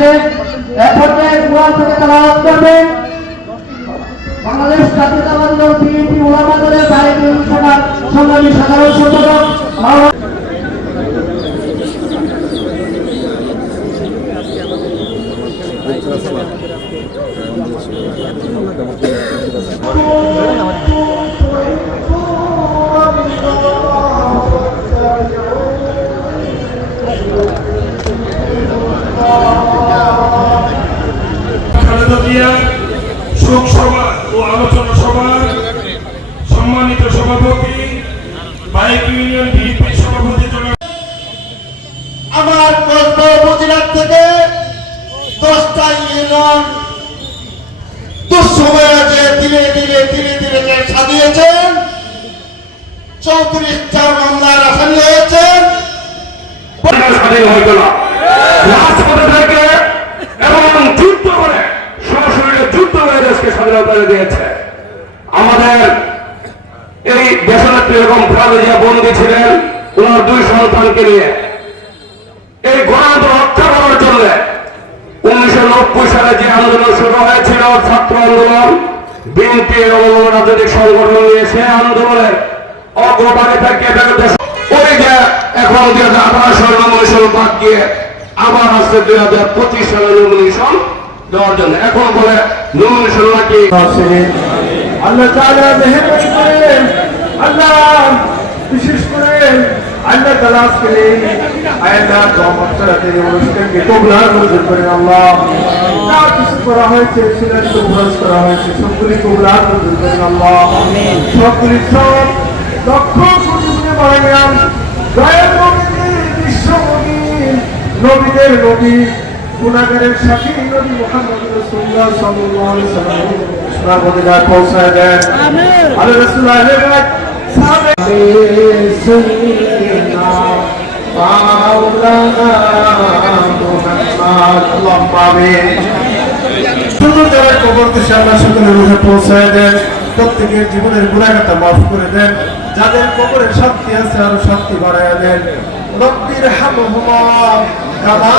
হচ্ছে। এক পর্যায়ে কোরআন থেকে তেলাওয়াত করবেন বাংলাদেশ জাতীয়তাবাদী দল বিএনপি ওলামা দলের বাইরে সভার সংগ্রামী সাধারণ সম্পাদক শোক সভা ও আলোচনা সভার সম্মানিত সভাপতি বাইক ইউনিয়ন বিএনপি সভাপতি আমার উপজেলা থেকে 10টা ইউনিয়ন দুঃসময়ে যে ধীরে ধীরে সাজিয়েছেন, 34টা মামলার আসামি হয়েছেন। স্বাধীন হইতো না, রাজপথে থেকে এবং যুদ্ধ করে সরাসরি যুদ্ধ করে দেশকে স্বাধীনতা দিয়েছে। আমাদের এই দেশনেত্রী এরকম খালেদা বন্দী ছিলেন ওনার 2 সন্তানকে নিয়ে। এই গণতন্ত্র রক্ষা করার জন্য 1990 সালে যে আন্দোলন শুরু হয়েছিল, ছাত্র আন্দোলন, বিএনপি এবং রাজনৈতিক সংগঠন নিয়ে সে আন্দোলনের অগ্রভাগে থেকে ওই যে এখন 2018 সালে নমিনেশন বাদ দিয়ে আবার আসছে 2025 সালে নমিনেশন দেওয়ার জন্য। এখন বলে নমিনেশন নাকি আল্লাহ তাআলা মেহেরবানি করেন, আল্লাহ বিশেষ করে আল্লাহ তাআলা আজকে আয়াত দমতরাতে অনুষ্ঠানকে কবুল মঞ্জুর করেন। আল্লাহ যা কিছু করা হয়েছে সেটা কবুল করা হয়েছে, সবগুলি কবুল মঞ্জুর করেন। আল্লাহ আমিন। সবগুলি সব লক্ষ কোটি বানাম দয়ার নবী, বিশ্বনবী, নবীদের নবী, গুনাহগারের সাথী নবী মুহাম্মদ রাসূলুল্লাহ সাল্লাল্লাহু আলাইহি ওয়াসাল্লাম সর্বদা পৌঁছায় দেন। আমিন। আল্লাহ রাসূলুল্লাহ সাহাবে সুন্নাহ মাওলানা মুহাম্মদ আল্লাহুম্মা আমিন। সুন্দর যারা কবর দেশে আল্লাহ সকলের রূহে পৌঁছায় দেন, প্রত্যেকের জীবনের গুনাহগাতা মাফ করে দেন, যাদের কবরে শান্তি আছে আরো শান্তি বাড়ায় দেন। রব্বির হামহুমা কামা